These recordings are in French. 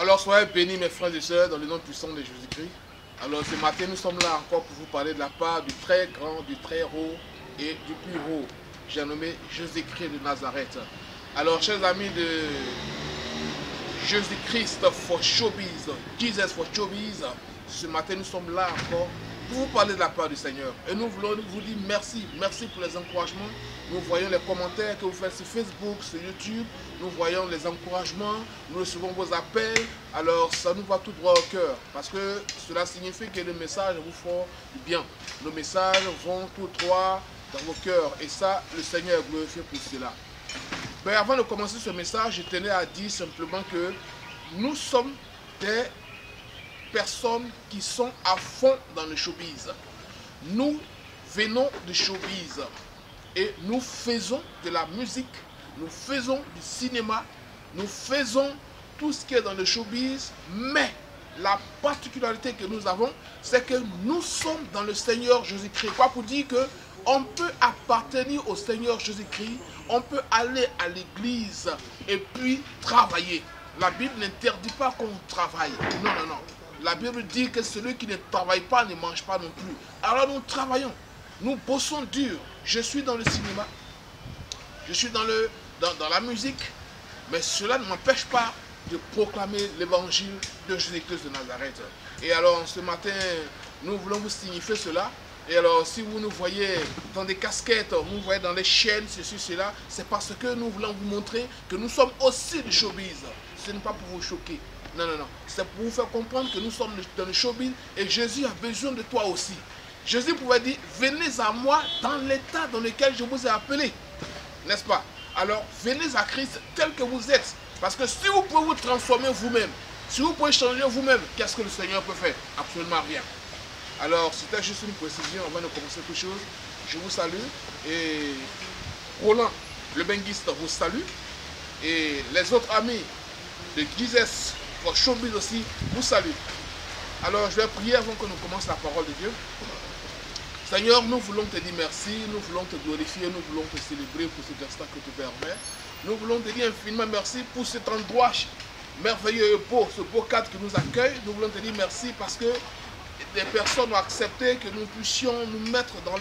Alors soyez bénis mes frères et sœurs dans le nom puissant de Jésus-Christ. Alors ce matin nous sommes là encore pour vous parler de la part du très grand, du très haut et du plus haut. J'ai nommé Jésus-Christ de Nazareth. Alors chers amis de Jésus-Christ for Showbiz, Jesus for Showbiz, ce matin nous sommes là encore pour vous parler de la part du Seigneur. Et nous voulons vous dire merci, merci pour les encouragements. Nous voyons les commentaires que vous faites sur Facebook, sur YouTube. Nous voyons les encouragements, nous recevons vos appels. Alors ça nous va tout droit au cœur. Parce que cela signifie que les messages vous font du bien. Nos messages vont tout droit dans vos cœurs. Et ça, le Seigneur est glorifié pour cela. Mais avant de commencer ce message, je tenais à dire simplement que nous sommes des personnes qui sont à fond dans le showbiz. Nous venons du showbiz et nous faisons de la musique, nous faisons du cinéma, nous faisons tout ce qui est dans le showbiz, mais la particularité que nous avons, c'est que nous sommes dans le Seigneur Jésus-Christ. Quoi pour dire que on peut appartenir au Seigneur Jésus-Christ, on peut aller à l'église et puis travailler. La Bible n'interdit pas qu'on travaille. Non, non, non. La Bible dit que celui qui ne travaille pas ne mange pas non plus. Alors nous travaillons, nous bossons dur. Je suis dans le cinéma, je suis dans la musique, mais cela ne m'empêche pas de proclamer l'évangile de Jésus-Christ de Nazareth. Et alors ce matin, nous voulons vous signifier cela. Et alors si vous nous voyez dans des casquettes, vous nous voyez dans les chaînes, ceci, cela, c'est parce que nous voulons vous montrer que nous sommes aussi du showbiz. Ce n'est pas pour vous choquer. Non, non, non. C'est pour vous faire comprendre que nous sommes dans le showbiz et Jésus a besoin de toi aussi. Jésus pouvait dire, venez à moi dans l'état dans lequel je vous ai appelé. N'est-ce pas? Alors, venez à Christ tel que vous êtes. Parce que si vous pouvez vous transformer vous-même, si vous pouvez changer vous-même, qu'est-ce que le Seigneur peut faire? Absolument rien. Alors, c'était juste une précision avant de commencer quelque chose. Je vous salue. Et Roland, le benguiste, vous salue. Et les autres amis de Jesus for Showbiz aussi vous salue. Alors, je vais prier avant que nous commencions la parole de Dieu. Seigneur, nous voulons te dire merci, nous voulons te glorifier, nous voulons te célébrer pour cet instant que tu permets. Nous voulons te dire infiniment merci pour cet endroit merveilleux et beau, ce beau cadre qui nous accueille. Nous voulons te dire merci parce que des personnes ont accepté que nous puissions nous mettre dans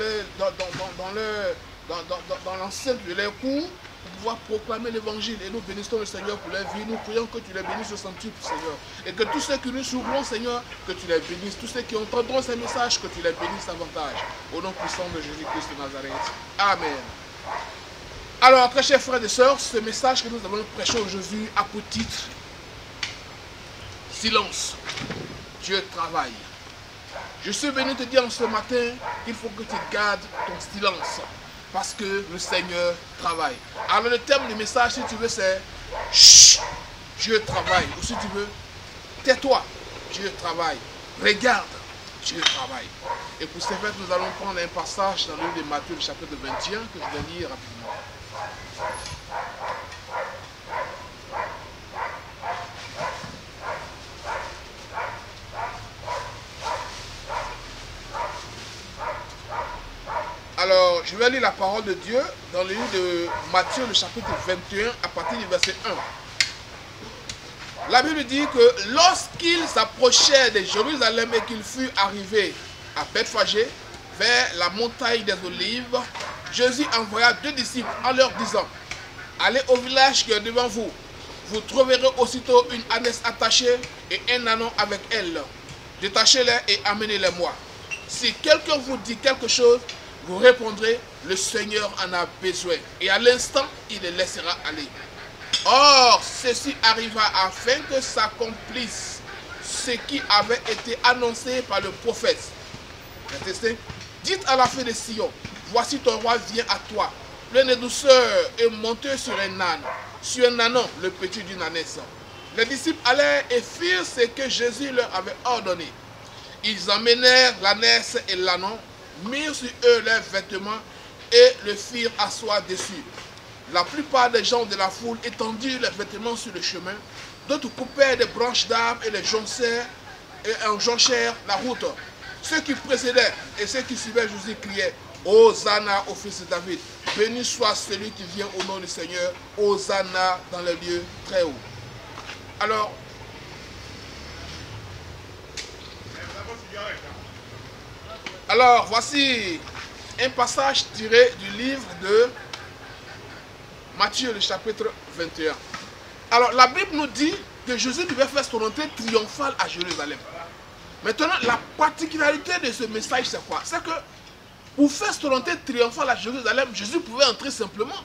l'enceinte de leurs cours pour pouvoir proclamer l'évangile. Et nous bénissons le Seigneur pour leur vie. Nous prions que tu les bénisses au centuple, Seigneur. Et que tous ceux qui nous suivront, Seigneur, que tu les bénisses. Tous ceux qui entendront ces messages, que tu les bénisses davantage. Au nom puissant de Jésus-Christ de Nazareth. Amen. Alors, très chers frères et sœurs, ce message que nous avons prêché aujourd'hui a pour titre Silence. Dieu travaille. Je suis venu te dire ce matin qu'il faut que tu gardes ton silence. Parce que le Seigneur travaille. Alors le terme du message, si tu veux, c'est chut, Dieu travaille. Ou si tu veux, tais-toi, Dieu travaille. Regarde, Dieu travaille. Et pour ce fait, nous allons prendre un passage dans le livre de Matthieu, le chapitre 21, que je vais lire rapidement. Alors, je vais lire la parole de Dieu dans le livre de Matthieu, le chapitre 21, à partir du verset 1. La Bible dit que lorsqu'il s'approchait de Jérusalem et qu'il fut arrivé à Bethphagée, vers la montagne des Olives, Jésus envoya 2 disciples en leur disant, allez au village qui est devant vous. Vous trouverez aussitôt une ânesse attachée et un ânon avec elle. Détachez-les et amenez-les-moi. Si quelqu'un vous dit quelque chose, vous répondrez, le Seigneur en a besoin. Et à l'instant, il les laissera aller. Or, ceci arriva afin que s'accomplisse ce qui avait été annoncé par le prophète. Dites à la fille de Sion, voici ton roi vient à toi, plein de douceur et monteux sur un âne, sur un ânon, le petit d'une ânesse. Les disciples allèrent et firent ce que Jésus leur avait ordonné. Ils emmenèrent l'ânesse et l'ânon, mirent sur eux leurs vêtements et le firent asseoir dessus. La plupart des gens de la foule étendirent leurs vêtements sur le chemin, d'autres coupèrent des branches d'arbres et les jonchèrent la route. Ceux qui précédaient et ceux qui suivaient Jésus criaient, Hosanna au fils de David, béni soit celui qui vient au nom du Seigneur, Hosanna dans les lieux très hauts. Alors, Alors, voici un passage tiré du livre de Matthieu, le chapitre 21. Alors, la Bible nous dit que Jésus devait faire son entrée triomphale à Jérusalem. Maintenant, la particularité de ce message, c'est quoi? C'est que pour faire son entrée triomphale à Jérusalem, Jésus pouvait entrer simplement.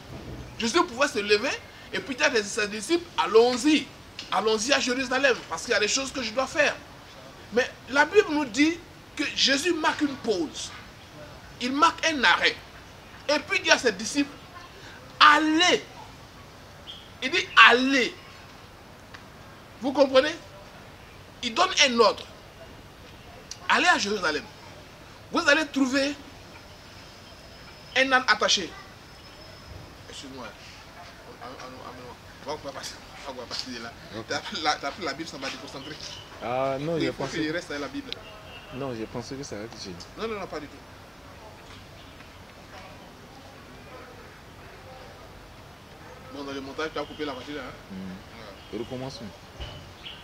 Jésus pouvait se lever et puis dire à ses disciples, allons-y, allons-y à Jérusalem, parce qu'il y a des choses que je dois faire. Mais la Bible nous dit que Jésus marque une pause. Il marque un arrêt. Et puis il dit à ses disciples, allez. Il dit, allez. Vous comprenez? Il donne un ordre. Allez à Jérusalem. Vous allez trouver un âne attaché. Excuse-moi. On va passer de là. Tu as pris la Bible, ça m'a déconcentré. Ah non, j'ai pensé qu'il reste avec la Bible. Non, j'ai pensé que ça allait toucher. Non, non, non, pas du tout. Bon, dans le montage, tu as coupé la voiture là. Hein? Et recommençons.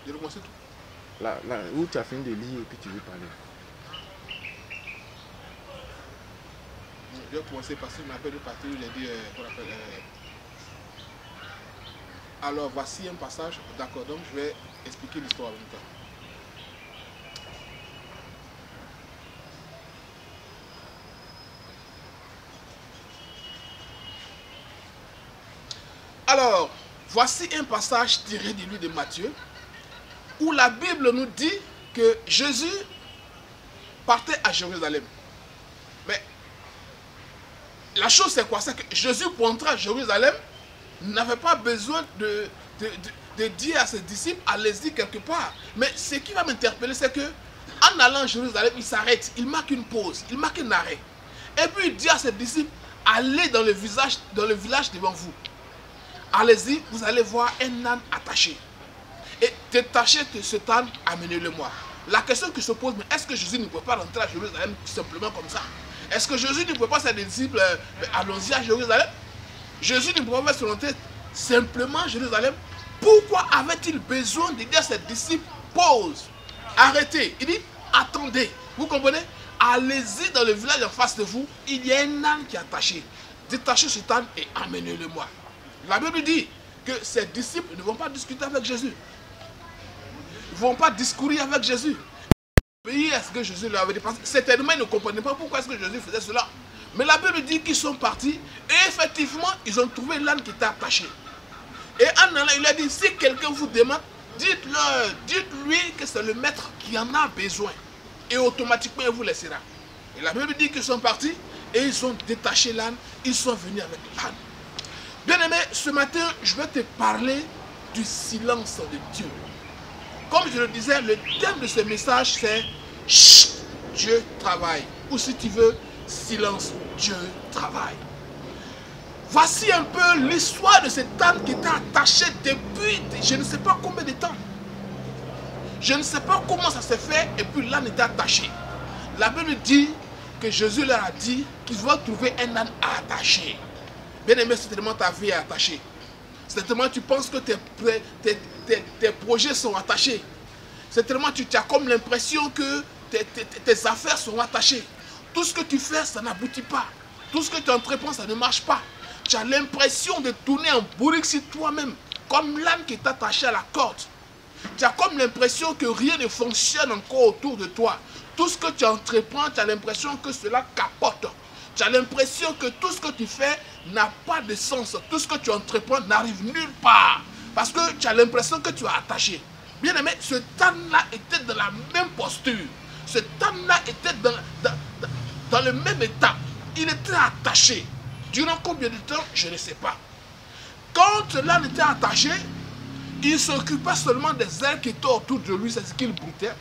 J'ai recommencé tout. Là, où tu as fini de lire et puis tu veux parler. Je vais commencer parce qu'il m'appelle de partir, il a dit qu'on appelle. Alors voici un passage, d'accord, donc je vais expliquer l'histoire en même temps. Alors, voici un passage tiré du livre de Matthieu, où la Bible nous dit que Jésus partait à Jérusalem. Mais la chose c'est quoi? C'est que Jésus pour entrer à Jérusalem n'avait pas besoin de dire à ses disciples, allez-y quelque part. Mais ce qui va m'interpeller, c'est que en allant à Jérusalem, il s'arrête, il marque une pause, il marque un arrêt. Et puis il dit à ses disciples, allez dans le village devant vous. Allez-y, vous allez voir un âne attaché. Et détachez ce âne, amenez-le-moi. La question qui se pose, mais est-ce que Jésus ne peut pas rentrer à Jérusalem simplement comme ça? Est-ce que Jésus ne peut pas dire à ses disciples, allons-y à Jérusalem? Jésus ne peut pas faire son entrée simplement à Jérusalem. Pourquoi avait-il besoin de dire à ses disciples, pause, arrêtez? Il dit, attendez. Vous comprenez? Allez-y dans le village en face de vous, il y a un âne qui est attaché. Détachez cet âne et amenez-le-moi. La Bible dit que ses disciples ne vont pas discuter avec Jésus. Ils ne vont pas discourir avec Jésus. Pays est-ce que Jésus leur avait dit? Certainement, ils ne comprenaient pas pourquoi est-ce que Jésus faisait cela. Mais la Bible dit qu'ils sont partis et effectivement, ils ont trouvé l'âne qui était attaché. Et en allant, il a dit, si quelqu'un vous demande, dites-lui que c'est le maître qui en a besoin. Et automatiquement, il vous laissera. Et la Bible dit qu'ils sont partis et ils ont détaché l'âne, ils sont venus avec l'âne. Bien aimé, ce matin, je vais te parler du silence de Dieu. Comme je le disais, le thème de ce message, c'est Chut, Dieu travaille. Ou si tu veux, silence, Dieu travaille. Voici un peu l'histoire de cet âne qui était attaché depuis je ne sais pas combien de temps. Je ne sais pas comment ça s'est fait et puis l'âne était attaché. La Bible dit que Jésus leur a dit qu'ils vont trouver un âne attaché. Bien aimé, certainement ta vie est attachée. Certainement tu penses que tes projets sont attachés. Certainement tu as comme l'impression que tes affaires sont attachées. Tout ce que tu fais, ça n'aboutit pas. Tout ce que tu entreprends, ça ne marche pas. Tu as l'impression de tourner en bourrique sur toi-même, comme l'âne qui est attaché à la corde. Tu as comme l'impression que rien ne fonctionne encore autour de toi. Tout ce que tu entreprends, tu as l'impression que cela capote. Tu as l'impression que tout ce que tu fais n'a pas de sens. Tout ce que tu entreprends n'arrive nulle part. Parce que tu as l'impression que tu es attaché. Bien aimé, ce âne-là était dans la même posture. Ce âne-là était dans le même état. Il était attaché. Durant combien de temps, je ne sais pas. Quand l'âne était attaché, il s'occupait seulement des ailes qui étaient autour de lui, c'est ce qu'il broutait.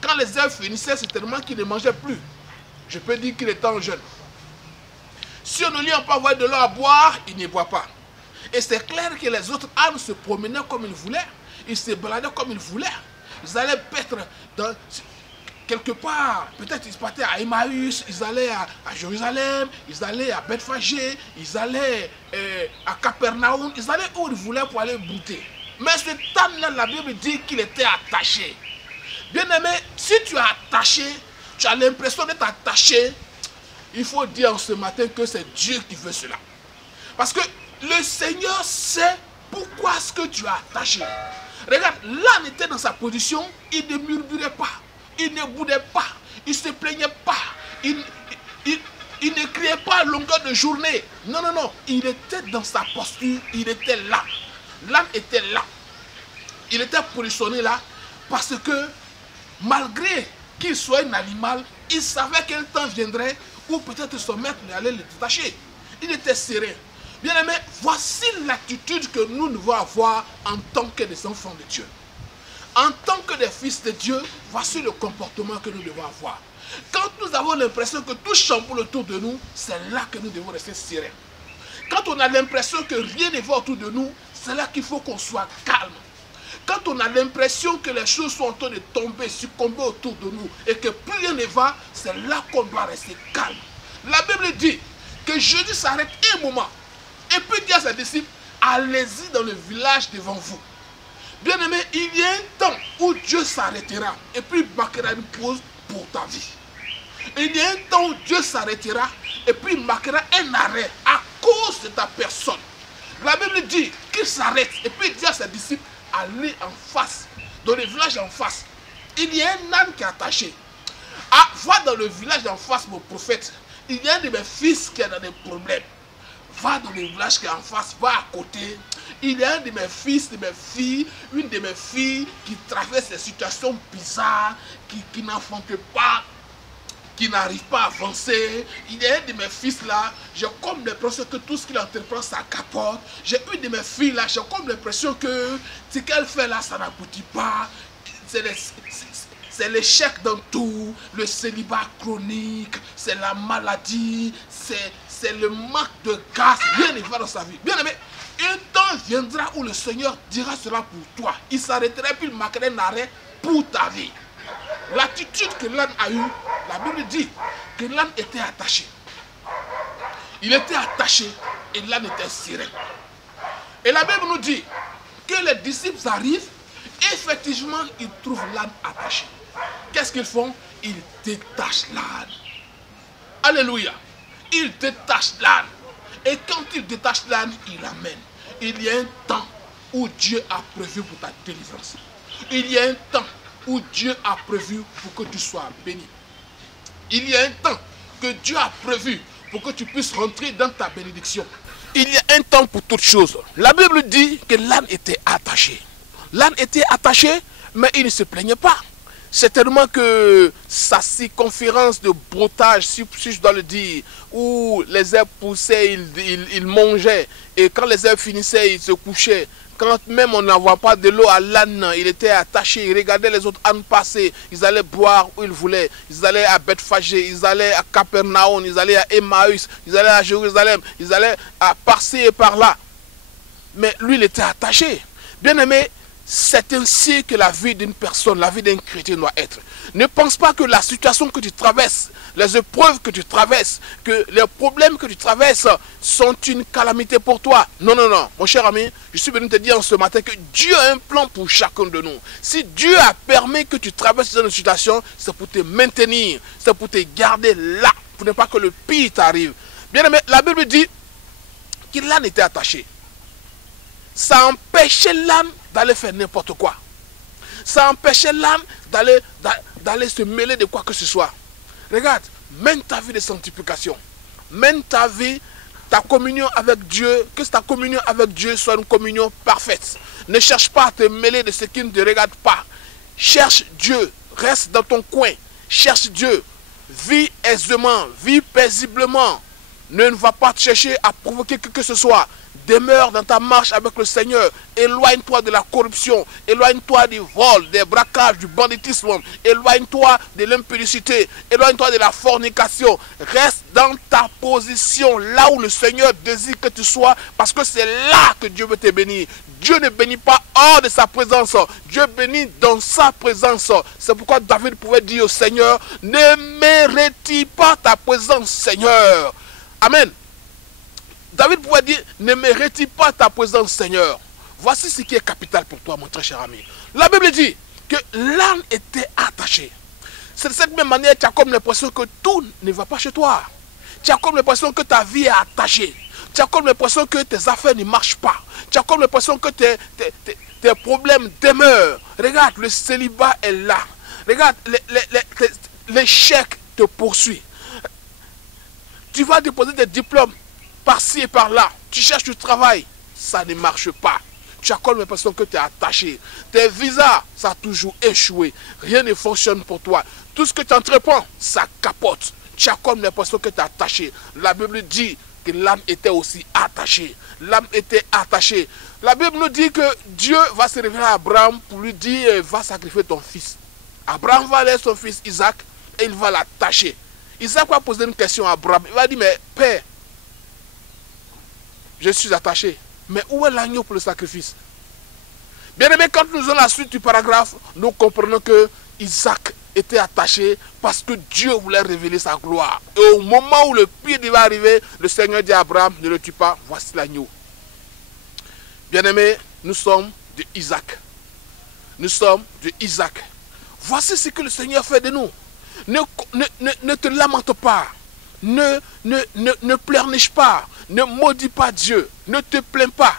Quand les ailes finissaient, c'est tellement qu'il ne mangeait plus. Je peux dire qu'il était en jeûne. Si on ne lui a pas envoyé de l'eau à boire, il ne boit pas. Et c'est clair que les autres ânes se promenaient comme ils voulaient. Ils se baladaient comme ils voulaient. Ils allaient paître dans quelque part. Peut-être ils partaient à Emmaüs, ils allaient à Jérusalem, ils allaient à Bethphagée, ils allaient à Capernaum. Ils allaient où ils voulaient pour aller brouter. Mais cet âne-là, la Bible dit qu'il était attaché. Bien-aimé, si tu es attaché, tu as l'impression d'être attaché, il faut dire ce matin que c'est Dieu qui veut cela. Parce que le Seigneur sait pourquoi est-ce que tu es attaché. Regarde, l'âne était dans sa position, il ne murmurait pas, il ne boudait pas, il ne se plaignait pas, il ne criait pas à longueur de journée. Non, non, non, il était dans sa posture, il était là. L'âne était là. Il était positionné là parce que malgré qu'il soit un animal, il savait qu'un temps viendrait où peut-être son maître allait le détacher. Il était serein. Bien aimé, voici l'attitude que nous devons avoir en tant que des enfants de Dieu. En tant que des fils de Dieu, voici le comportement que nous devons avoir. Quand nous avons l'impression que tout chamboule autour de nous, c'est là que nous devons rester sereins. Quand on a l'impression que rien ne va autour de nous, c'est là qu'il faut qu'on soit calme. Quand on a l'impression que les choses sont en train de tomber, succomber autour de nous et que plus rien ne va, c'est là qu'on doit rester calme. La Bible dit que Jésus s'arrête un moment et puis dit à ses disciples, allez-y dans le village devant vous. Bien aimé, il y a un temps où Dieu s'arrêtera et puis il marquera une pause pour ta vie. Il y a un temps où Dieu s'arrêtera et puis il marquera un arrêt à cause de ta personne. La Bible dit qu'il s'arrête et puis il dit à ses disciples, allez en face, dans le village en face. Il y a un âne qui est attaché. Ah, va dans le village en face, mon prophète. Il y a un de mes fils qui a dans des problèmes. Va dans le village qui est en face, va à côté. Il y a un de mes fils, de mes filles, une de mes filles qui traverse des situations bizarres, qui n'enfante pas, qui n'arrive pas à avancer. Il y a un de mes fils là, j'ai comme l'impression que tout ce qu'il entreprend, ça capote. J'ai une de mes filles là, j'ai comme l'impression que ce qu'elle fait là, ça n'aboutit pas. C'est l'échec dans tout, le célibat chronique, c'est la maladie, c'est le manque de grâce, rien ne va dans sa vie. Bien aimé, un temps viendra où le Seigneur dira cela pour toi. Il s'arrêterait puis il marquerait un arrêt pour ta vie. L'attitude que l'âne a eue, la Bible dit que l'âne était attaché. Il était attaché et l'âne était serein. Et la Bible nous dit que les disciples arrivent, effectivement, ils trouvent l'âne attaché. Qu'est-ce qu'ils font? Ils détachent l'âne. Alléluia. Ils détachent l'âne. Et quand ils détachent l'âne, ils l'amènent. Il y a un temps où Dieu a prévu pour ta délivrance. Il y a un temps où Dieu a prévu pour que tu sois béni. Il y a un temps que Dieu a prévu pour que tu puisses rentrer dans ta bénédiction. Il y a un temps pour toutes choses. La Bible dit que l'âne était attaché. L'âne était attaché, mais il ne se plaignait pas. C'est tellement que sa circonférence de broutage, si je dois le dire, où les herbes poussaient, il mangeait. Et quand les herbes finissaient, il se couchait. Quand même on n'envoie pas de l'eau à l'âne, il était attaché, il regardait les autres ânes passer, ils allaient boire où ils voulaient, ils allaient à Bethphagée, ils allaient à Capernaum, ils allaient à Emmaüs, ils allaient à Jérusalem, ils allaient à par-ci et par-là. Mais lui, il était attaché. Bien aimé, c'est ainsi que la vie d'une personne, la vie d'un chrétien doit être. Ne pense pas que la situation que tu traverses, les épreuves que tu traverses, que les problèmes que tu traverses sont une calamité pour toi. Non, non, non. Mon cher ami, je suis venu te dire ce matin que Dieu a un plan pour chacun de nous. Si Dieu a permis que tu traverses une situation, c'est pour te maintenir, c'est pour te garder là, pour ne pas que le pire t'arrive. Bien aimé, la Bible dit qu'il l'âne était attaché. Ça empêchait l'âne d'aller faire n'importe quoi. Ça empêchait l'âme d'aller se mêler de quoi que ce soit. Regarde, mène ta vie de sanctification. Mène ta vie, ta communion avec Dieu, que ta communion avec Dieu soit une communion parfaite. Ne cherche pas à te mêler de ce qui ne te regarde pas. Cherche Dieu, reste dans ton coin. Cherche Dieu, vis aisément, vis paisiblement. Ne va pas te chercher à provoquer que ce soit. Demeure dans ta marche avec le Seigneur. Éloigne-toi de la corruption. Éloigne-toi du vol, des braquages, du banditisme. Éloigne-toi de l'impudicité. Éloigne-toi de la fornication. Reste dans ta position, là où le Seigneur désire que tu sois, parce que c'est là que Dieu veut te bénir. Dieu ne bénit pas hors de sa présence. Dieu bénit dans sa présence. C'est pourquoi David pouvait dire au Seigneur, ne mérite pas ta présence, Seigneur. Amen. David pouvait dire, ne me retire pas ta présence, Seigneur. Voici ce qui est capital pour toi, mon très cher ami. La Bible dit que l'âne était attaché. C'est de cette même manière, tu as comme l'impression que tout ne va pas chez toi. Tu as comme l'impression que ta vie est attachée. Tu as comme l'impression que tes affaires ne marchent pas. Tu as comme l'impression que tes problèmes demeurent. Regarde, le célibat est là. Regarde, l'échec te poursuit. Tu vas déposer des diplômes par-ci et par-là. Tu cherches du travail. Ça ne marche pas. Tu as comme l'impression que tu es attaché. Tes visas, ça a toujours échoué. Rien ne fonctionne pour toi. Tout ce que tu entreprends, ça capote. Tu as comme l'impression que tu es attaché. La Bible dit que l'âme était aussi attachée. L'âme était attachée. La Bible nous dit que Dieu va se révéler à Abraham pour lui dire, va sacrifier ton fils. Abraham va aller son fils Isaac et il va l'attacher. Isaac va poser une question à Abraham. Il va dire, mais père, je suis attaché. Mais où est l'agneau pour le sacrifice? Bien aimé, quand nous avons la suite du paragraphe, nous comprenons que Isaac était attaché parce que Dieu voulait révéler sa gloire. Et au moment où le pire va arriver, le Seigneur dit à Abraham, ne le tue pas, voici l'agneau. Bien aimé, nous sommes de Isaac. Nous sommes de Isaac. Voici ce que le Seigneur fait de nous. Ne te lamente pas. Ne pleurniche pas. Ne maudis pas Dieu. Ne te plains pas.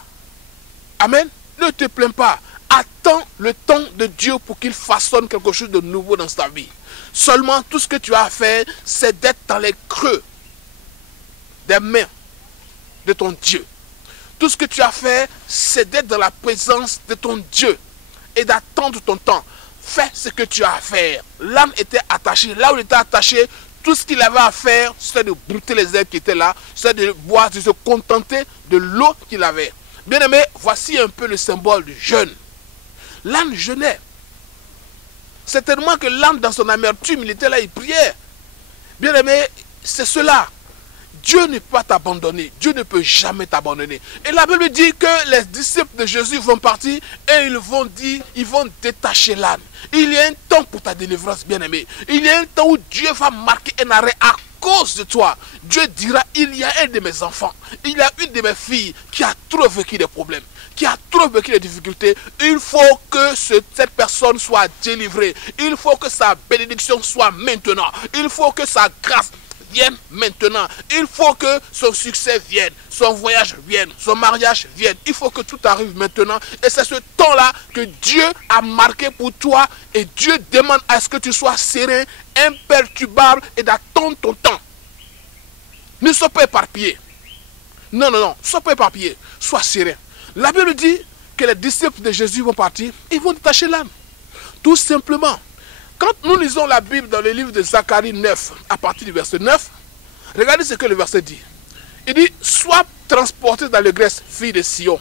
Amen. Ne te plains pas. Attends le temps de Dieu pour qu'il façonne quelque chose de nouveau dans ta vie. Seulement, tout ce que tu as à faire, c'est d'être dans les creux des mains de ton Dieu. Tout ce que tu as à faire, c'est d'être dans la présence de ton Dieu et d'attendre ton temps. Fais ce que tu as à faire. L'âne était attaché. Là où il était attaché, tout ce qu'il avait à faire, c'était de brouter les herbes qui étaient là, c'était de boire, de se contenter de l'eau qu'il avait. Bien aimé, voici un peu le symbole du jeûne. L'âne jeûnait. Certainement que l'âne, dans son amertume, il était là, il priait. Bien aimé, c'est cela. Dieu ne peut pas t'abandonner. Dieu ne peut jamais t'abandonner. Et la Bible dit que les disciples de Jésus vont partir et ils vont détacher l'âne. Il y a un temps pour ta délivrance, bien-aimé. Il y a un temps où Dieu va marquer un arrêt à cause de toi. Dieu dira, il y a un de mes enfants, il y a une de mes filles qui a trop vécu des problèmes, qui a trop vécu des difficultés. Il faut que cette personne soit délivrée. Il faut que sa bénédiction soit maintenant. Il faut que sa grâce vienne maintenant. Il faut que son succès vienne, son voyage vienne, son mariage vienne. Il faut que tout arrive maintenant. Et c'est ce temps-là que Dieu a marqué pour toi. Et Dieu demande à ce que tu sois serein, imperturbable et d'attendre ton temps. Ne sois pas éparpillé. Non, non, non. Sois pas éparpillé. Sois serein. La Bible dit que les disciples de Jésus vont partir. Ils vont détacher l'âme. Tout simplement. Quand nous lisons la Bible dans le livre de Zacharie 9, à partir du verset 9, regardez ce que le verset dit. Il dit, sois transporté dans les Grèce, fille de Sion.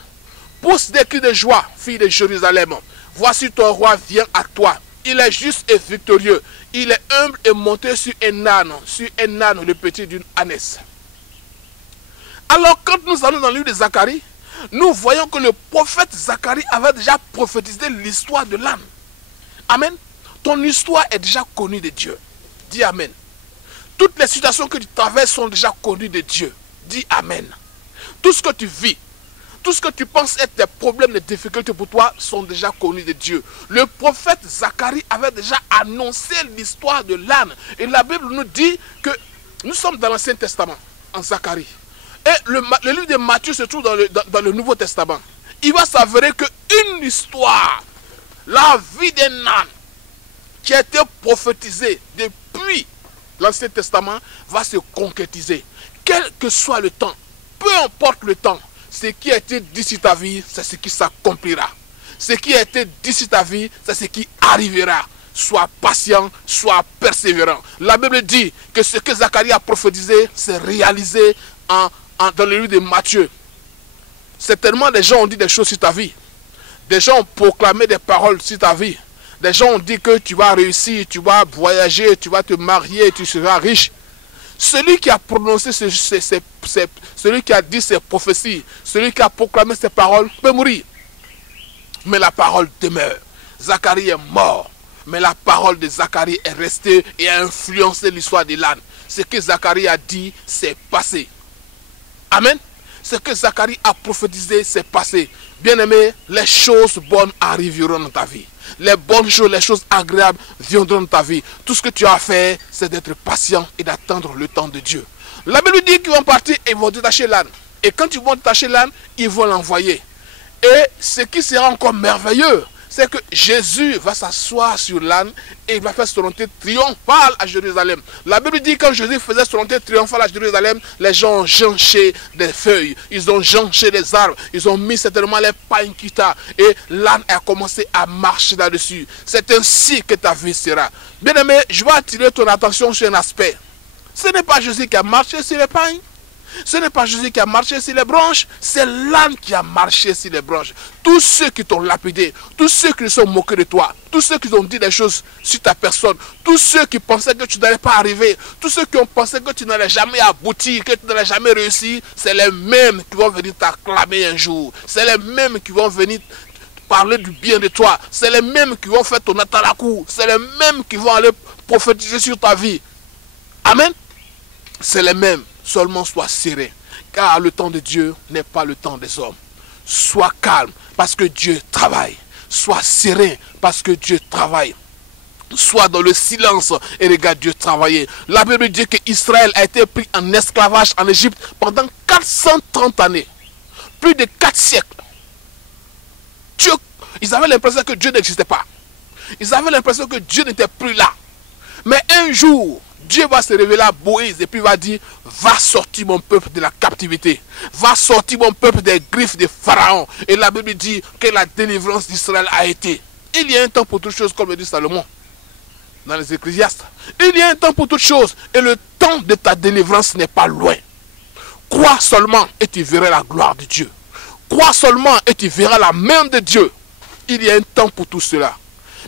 Pousse des cris de joie, fille de Jérusalem. Voici ton roi vient à toi. Il est juste et victorieux. Il est humble et monté sur un âne, le petit d'une ânesse. Alors quand nous allons dans le livre de Zacharie, nous voyons que le prophète Zacharie avait déjà prophétisé l'histoire de l'âne. Amen. Ton histoire est déjà connue de Dieu. Dis Amen. Toutes les situations que tu traverses sont déjà connues de Dieu. Dis Amen. Tout ce que tu vis, tout ce que tu penses être des problèmes, des difficultés pour toi sont déjà connus de Dieu. Le prophète Zacharie avait déjà annoncé l'histoire de l'âne. Et la Bible nous dit que nous sommes dans l'Ancien Testament, en Zacharie. Et le livre de Matthieu se trouve dans le Nouveau Testament. Il va s'avérer qu'une histoire, la vie d'un âne, qui a été prophétisé depuis l'Ancien Testament, va se concrétiser. Quel que soit le temps, peu importe le temps, ce qui a été dit sur ta vie, c'est ce qui s'accomplira. Ce qui a été dit sur ta vie, c'est ce qui arrivera. Sois patient, sois persévérant. La Bible dit que ce que Zacharie a prophétisé, c'est réalisé dans le livre de Matthieu. Certainement, des gens ont dit des choses sur ta vie. Des gens ont proclamé des paroles sur ta vie. Des gens ont dit que tu vas réussir, tu vas voyager, tu vas te marier, tu seras riche. Celui qui a prononcé, celui qui a dit ces prophéties, celui qui a proclamé ces paroles peut mourir. Mais la parole demeure. Zacharie est mort. Mais la parole de Zacharie est restée et a influencé l'histoire de l'âne. Ce que Zacharie a dit, c'est passé. Amen. Ce que Zacharie a prophétisé, c'est passé. Bien-aimé, les choses bonnes arriveront dans ta vie. les bonnes choses, les choses agréables viendront dans ta vie. Tout ce que tu as à faire, c'est d'être patient et d'attendre le temps de Dieu. La Bible dit qu'ils vont partir et ils vont détacher l'âne. Et quand ils vont détacher l'âne, ils vont l'envoyer. Et ce qui sera encore merveilleux, c'est que Jésus va s'asseoir sur l'âne et il va faire son entrée triomphale à Jérusalem. La Bible dit que quand Jésus faisait son entrée triomphale à Jérusalem, les gens ont jonché des feuilles, ils ont jonché des arbres, ils ont mis certainement les pagnes qui t'a et l'âne a commencé à marcher là-dessus. C'est ainsi que ta vie sera. Bien aimé, je vais attirer ton attention sur un aspect. Ce n'est pas Jésus qui a marché sur les pagnes. Ce n'est pas Jésus qui a marché sur les branches, c'est l'âne qui a marché sur les branches. Tous ceux qui t'ont lapidé, tous ceux qui se sont moqués de toi, tous ceux qui ont dit des choses sur ta personne, tous ceux qui pensaient que tu n'allais pas arriver, tous ceux qui ont pensé que tu n'allais jamais aboutir, que tu n'allais jamais réussir, c'est les mêmes qui vont venir t'acclamer un jour. C'est les mêmes qui vont venir parler du bien de toi. C'est les mêmes qui vont faire ton atalakou. C'est les mêmes qui vont aller prophétiser sur ta vie. Amen. C'est les mêmes. Seulement sois serein, car le temps de Dieu n'est pas le temps des hommes. Sois calme, parce que Dieu travaille. Sois serein, parce que Dieu travaille. Sois dans le silence et regarde Dieu travailler. La Bible dit qu'Israël a été pris en esclavage en Égypte pendant 430 années. Plus de 4 siècles. Ils avaient l'impression que Dieu n'existait pas. Ils avaient l'impression que Dieu n'était plus là. Mais un jour, Dieu va se révéler à Moïse et puis va dire, va sortir mon peuple de la captivité. Va sortir mon peuple des griffes de Pharaon. Et la Bible dit que la délivrance d'Israël a été. Il y a un temps pour toutes choses, comme le dit Salomon dans les Ecclésiastes. Il y a un temps pour toutes choses. Et le temps de ta délivrance n'est pas loin. Crois seulement et tu verras la gloire de Dieu. Crois seulement et tu verras la main de Dieu. Il y a un temps pour tout cela.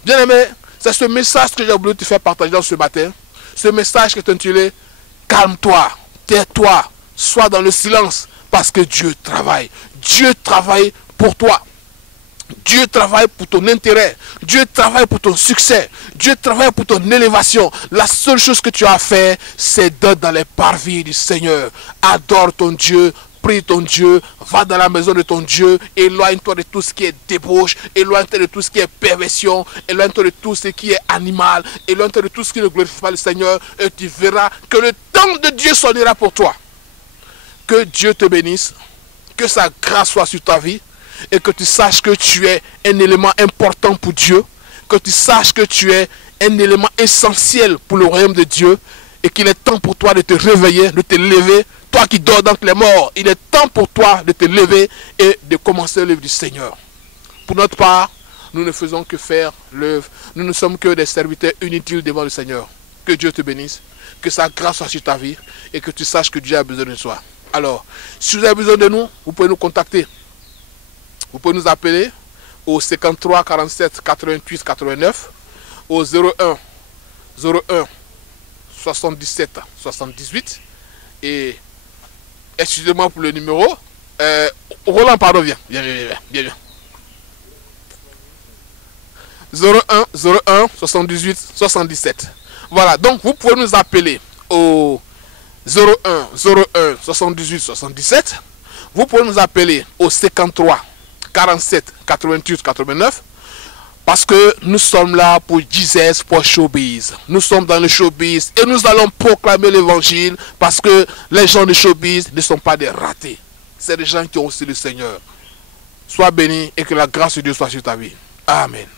Bien aimé, c'est ce message que j'ai voulu te faire partager dans ce matin. Ce message qui est intitulé « Calme-toi, tais-toi, sois dans le silence parce que Dieu travaille. » Dieu travaille pour toi. Dieu travaille pour ton intérêt. Dieu travaille pour ton succès. Dieu travaille pour ton élévation. La seule chose que tu as à faire, c'est d'être dans les parvis du Seigneur. Adore ton Dieu. Prie ton Dieu, va dans la maison de ton Dieu, éloigne-toi de tout ce qui est débauche, éloigne-toi de tout ce qui est perversion, éloigne-toi de tout ce qui est animal, éloigne-toi de tout ce qui ne glorifie pas le Seigneur, et tu verras que le temps de Dieu sonnera pour toi. Que Dieu te bénisse, que sa grâce soit sur ta vie, et que tu saches que tu es un élément important pour Dieu, que tu saches que tu es un élément essentiel pour le royaume de Dieu, et qu'il est temps pour toi de te réveiller, de te lever. Toi qui dors d'entre les morts, il est temps pour toi de te lever et de commencer l'œuvre du Seigneur. Pour notre part, nous ne faisons que faire l'œuvre. Nous ne sommes que des serviteurs inutiles devant le Seigneur. Que Dieu te bénisse, que sa grâce soit sur ta vie et que tu saches que Dieu a besoin de toi. Alors, si vous avez besoin de nous, vous pouvez nous contacter. Vous pouvez nous appeler au 53 47 88 89, au 01 77 78 et excusez-moi pour le numéro. Roland, pardon, viens. 01 78 Voilà, donc vous pouvez nous appeler au 01 78 77. Vous pouvez nous appeler au 53 47 88 89. Parce que nous sommes là pour Jesus, pour Showbiz. Nous sommes dans le Showbiz et nous allons proclamer l'évangile parce que les gens de Showbiz ne sont pas des ratés. C'est des gens qui ont aussi le Seigneur. Sois béni et que la grâce de Dieu soit sur ta vie. Amen.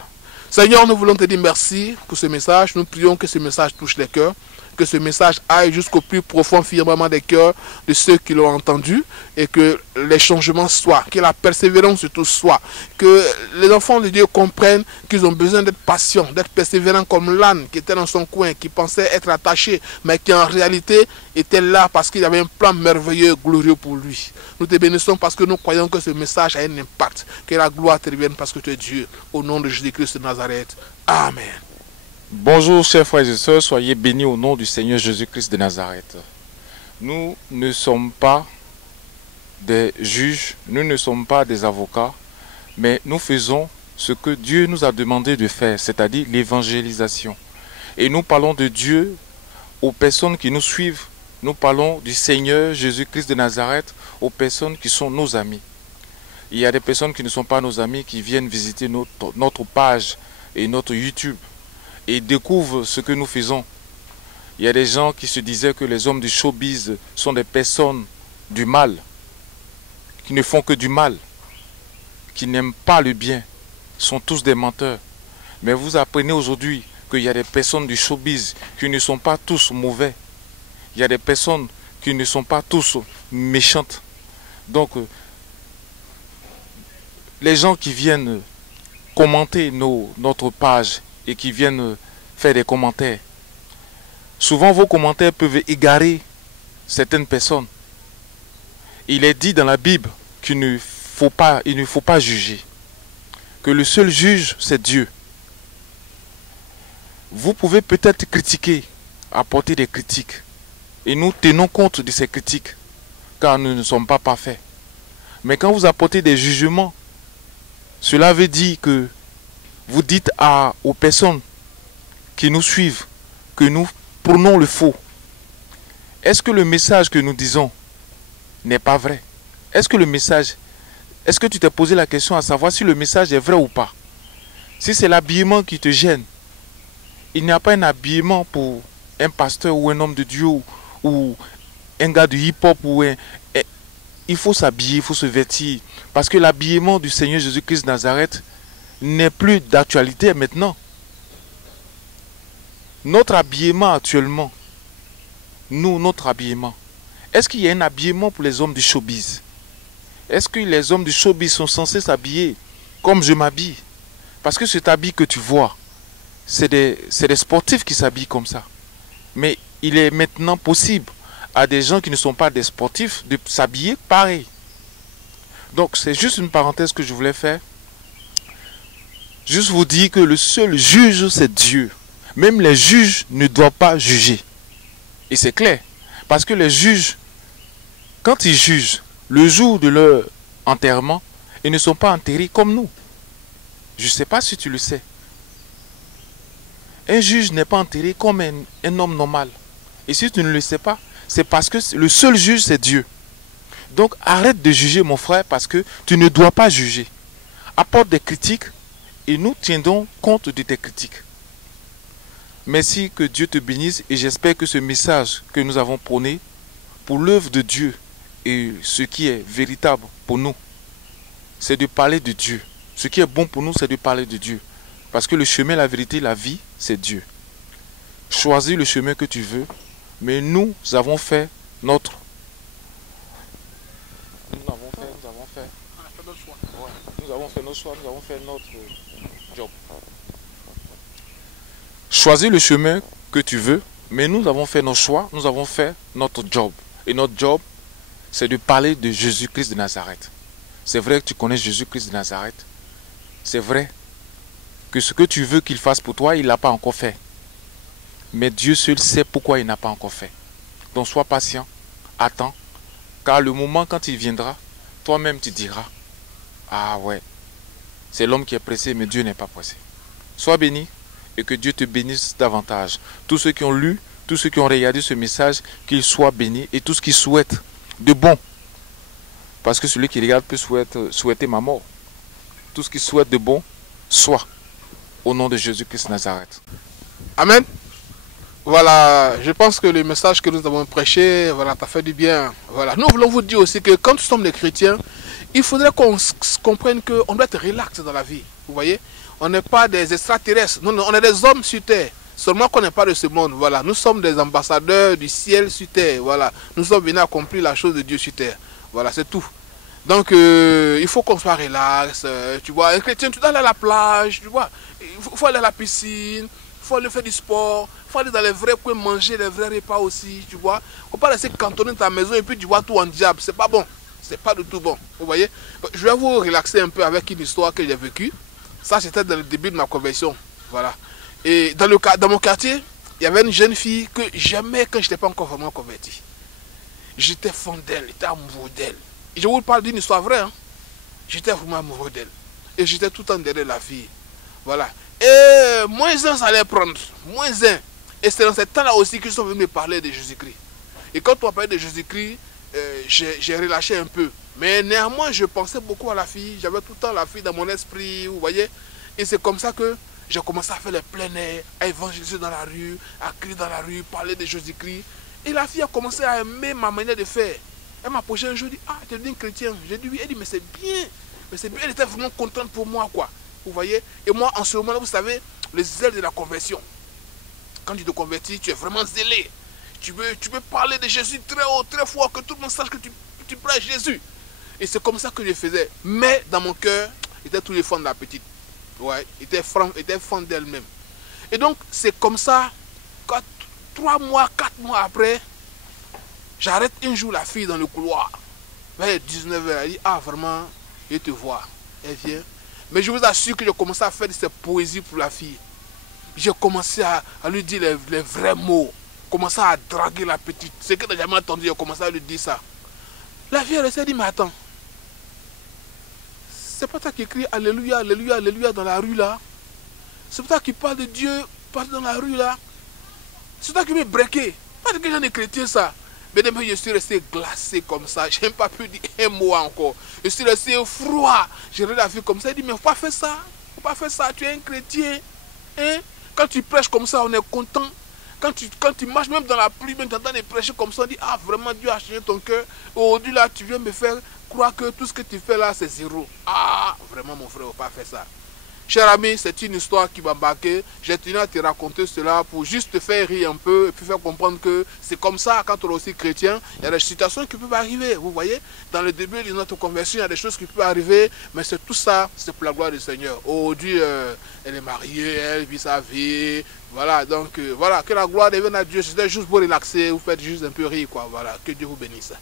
Seigneur, nous voulons te dire merci pour ce message. Nous prions que ce message touche les cœurs. Que ce message aille jusqu'au plus profond firmament des cœurs de ceux qui l'ont entendu et que les changements soient, que la persévérance surtout soit, que les enfants de Dieu comprennent qu'ils ont besoin d'être patients, d'être persévérants comme l'âne qui était dans son coin, qui pensait être attaché, mais qui en réalité était là parce qu'il y avait un plan merveilleux, glorieux pour lui. Nous te bénissons parce que nous croyons que ce message a un impact, que la gloire te revienne parce que tu es Dieu. Au nom de Jésus-Christ de Nazareth. Amen. Bonjour chers frères et sœurs, soyez bénis au nom du Seigneur Jésus-Christ de Nazareth. Nous ne sommes pas des juges, nous ne sommes pas des avocats, mais nous faisons ce que Dieu nous a demandé de faire, c'est-à-dire l'évangélisation. Et nous parlons de Dieu aux personnes qui nous suivent, nous parlons du Seigneur Jésus-Christ de Nazareth aux personnes qui sont nos amis. Il y a des personnes qui ne sont pas nos amis qui viennent visiter notre page et notre YouTube et découvrent ce que nous faisons. Il y a des gens qui se disaient que les hommes du showbiz sont des personnes du mal, qui ne font que du mal, qui n'aiment pas le bien, sont tous des menteurs. Mais vous apprenez aujourd'hui qu'il y a des personnes du showbiz qui ne sont pas tous mauvais. Il y a des personnes qui ne sont pas tous méchantes. Donc, les gens qui viennent commenter notre page et qui viennent faire des commentaires, souvent vos commentaires peuvent égarer certaines personnes. Il est dit dans la Bible qu'il ne faut pas juger, que le seul juge c'est Dieu. Vous pouvez peut-être critiquer, apporter des critiques, et nous tenons compte de ces critiques, car nous ne sommes pas parfaits. Mais quand vous apportez des jugements, cela veut dire que vous dites aux personnes qui nous suivent que nous prenons le faux. Est-ce que le message que nous disons n'est pas vrai? Est-ce que tu t'es posé la question à savoir si le message est vrai ou pas? Si c'est l'habillement qui te gêne, il n'y a pas un habillement pour un pasteur ou un homme de Dieu ou un gars du hip-hop il faut s'habiller, il faut se vêtir. Parce que l'habillement du Seigneur Jésus-Christ de Nazareth n'est plus d'actualité maintenant. Notre habillement actuellement, notre habillement, est-ce qu'il y a un habillement pour les hommes du showbiz? Est-ce que les hommes du showbiz sont censés s'habiller comme je m'habille? Parce que cet habit que tu vois, c'est des sportifs qui s'habillent comme ça. Mais il est maintenant possible à des gens qui ne sont pas des sportifs de s'habiller pareil. Donc c'est juste une parenthèse que je voulais faire. Juste vous dire que le seul juge c'est Dieu. Même les juges ne doivent pas juger. Et c'est clair. Parce que les juges, quand ils jugent, le jour de leur enterrement, ils ne sont pas enterrés comme nous. Je ne sais pas si tu le sais. Un juge n'est pas enterré comme un homme normal. Et si tu ne le sais pas, c'est parce que le seul juge c'est Dieu. Donc arrête de juger mon frère parce que tu ne dois pas juger. Apporte des critiques et nous tiendrons compte de tes critiques. Merci, que Dieu te bénisse et j'espère que ce message que nous avons prôné pour l'œuvre de Dieu et ce qui est véritable pour nous, c'est de parler de Dieu. Ce qui est bon pour nous, c'est de parler de Dieu. Parce que le chemin, la vérité, la vie, c'est Dieu. Choisis le chemin que tu veux, mais nous avons fait notre... Nous avons fait notre choix, nous avons fait notre job. Choisis le chemin que tu veux, mais nous avons fait nos choix, nous avons fait notre job. Et notre job, c'est de parler de Jésus-Christ de Nazareth. C'est vrai que tu connais Jésus-Christ de Nazareth. C'est vrai que ce que tu veux qu'il fasse pour toi, il ne l'a pas encore fait. Mais Dieu seul sait pourquoi il n'a pas encore fait. Donc sois patient, attends, car le moment quand il viendra, toi-même tu diras, ah ouais, c'est l'homme qui est pressé, mais Dieu n'est pas pressé. Sois béni et que Dieu te bénisse davantage. Tous ceux qui ont lu, tous ceux qui ont regardé ce message, qu'ils soient bénis et tous ceux qui souhaitent de bon. Parce que celui qui regarde peut souhaiter ma mort. Tout ce qui souhaite de bon, soit au nom de Jésus-Christ Nazareth. Amen. Voilà, je pense que le message que nous avons prêché, voilà, t'as fait du bien. Voilà, nous voulons vous dire aussi que quand nous sommes des chrétiens, il faudrait qu'on comprenne qu'on doit être relax dans la vie. Vous voyez, on n'est pas des extraterrestres, non, on est des hommes sur terre. Seulement qu'on n'est pas de ce monde. Voilà, nous sommes des ambassadeurs du ciel sur terre. Voilà, nous sommes venus accomplir la chose de Dieu sur terre. Voilà, c'est tout. Donc, il faut qu'on soit relax. Tu vois, un chrétien, tu dois aller à la plage, tu vois. Il faut aller à la piscine, il faut aller faire du sport, il faut aller dans les vrais coins manger les vrais repas aussi, tu vois. Il ne faut pas laisser cantonner ta maison et puis tu vois tout en diable. C'est pas bon. C'est pas du tout bon. Vous voyez. Je vais vous relaxer un peu avec une histoire que j'ai vécue. Ça, c'était dans le début de ma conversion. Voilà. Et dans mon quartier, il y avait une jeune fille que j'aimais quand je n'étais pas encore vraiment converti. J'étais fond d'elle, j'étais amoureux d'elle. Et je vous parle d'une histoire vraie. Hein. J'étais vraiment amoureux d'elle. Et j'étais tout le temps derrière la fille. Voilà. Et moins un, ça allait prendre. Moins un. Et c'est dans ce temps-là aussi qu'ils sont venus me parler de Jésus-Christ. Et quand on parlait de Jésus-Christ, j'ai relâché un peu. Mais néanmoins, je pensais beaucoup à la fille. J'avais tout le temps la fille dans mon esprit, vous voyez. Et c'est comme ça que J'ai commencé à faire les plein air, à évangéliser dans la rue, à crier dans la rue, parler de Jésus-Christ. Et la fille a commencé à aimer ma manière de faire. Elle m'a approché un jour, dit, ah, tu es devenu chrétien. J'ai dit oui, elle dit, mais c'est bien. Mais c'est bien, elle était vraiment contente pour moi, quoi. Vous voyez? Et moi, en ce moment-là, vous savez, les zèles de la conversion. Quand tu te convertis, tu es vraiment zélé. Tu veux parler de Jésus très haut, très fort, que tout le monde sache que tu prêches Jésus. Et c'est comme ça que je faisais. Mais dans mon cœur, il était tous les fonds de la petite. Ouais, il était fan d'elle-même. Et donc, c'est comme ça, 3 mois, 4 mois après, j'arrête un jour la fille dans le couloir. Vers 19 h, elle dit, ah vraiment, je te vois. Elle vient. Mais je vous assure que j'ai commencé à faire de cette poésie pour la fille. J'ai commencé à lui dire les vrais mots. Commencé à draguer la petite. C'est que tu n'as jamais entendu, j'ai commencé à lui dire ça. La fille, elle s'est dit, mais attends. C'est pas toi qui écris Alléluia, Alléluia, Alléluia dans la rue là. C'est pas toi qui parle de Dieu, parle dans la rue là. C'est toi qui m'es breaké. Pas de gens de chrétiens ça. Mais je suis resté glacé comme ça. Je n'ai pas pu dire un mot encore. Je suis resté froid. J'ai regardé la fille comme ça. Elle dit, mais faut pas faire ça. Faut pas faire ça. Tu es un chrétien. Hein? Quand tu prêches comme ça, on est content. Quand tu marches même dans la pluie, même tu entends des prêcher comme ça, on dit, ah vraiment Dieu a changé ton cœur. Aujourd'hui là, tu viens me faire croire que tout ce que tu fais là, c'est zéro. Ah, vraiment mon frère, il ne faut pas faire ça. Cher ami, c'est une histoire qui m'a marqué. J'ai tenu à te raconter cela pour juste te faire rire un peu et puis faire comprendre que c'est comme ça, quand on est aussi chrétien, il y a des situations qui peuvent arriver. Vous voyez, dans le début de notre conversion, il y a des choses qui peuvent arriver, mais c'est tout ça, c'est pour la gloire du Seigneur. Aujourd'hui, elle est mariée, elle vit sa vie. Voilà, donc voilà, que la gloire devienne à Dieu. C'était juste pour relaxer, vous faites juste un peu rire, quoi. Voilà, que Dieu vous bénisse.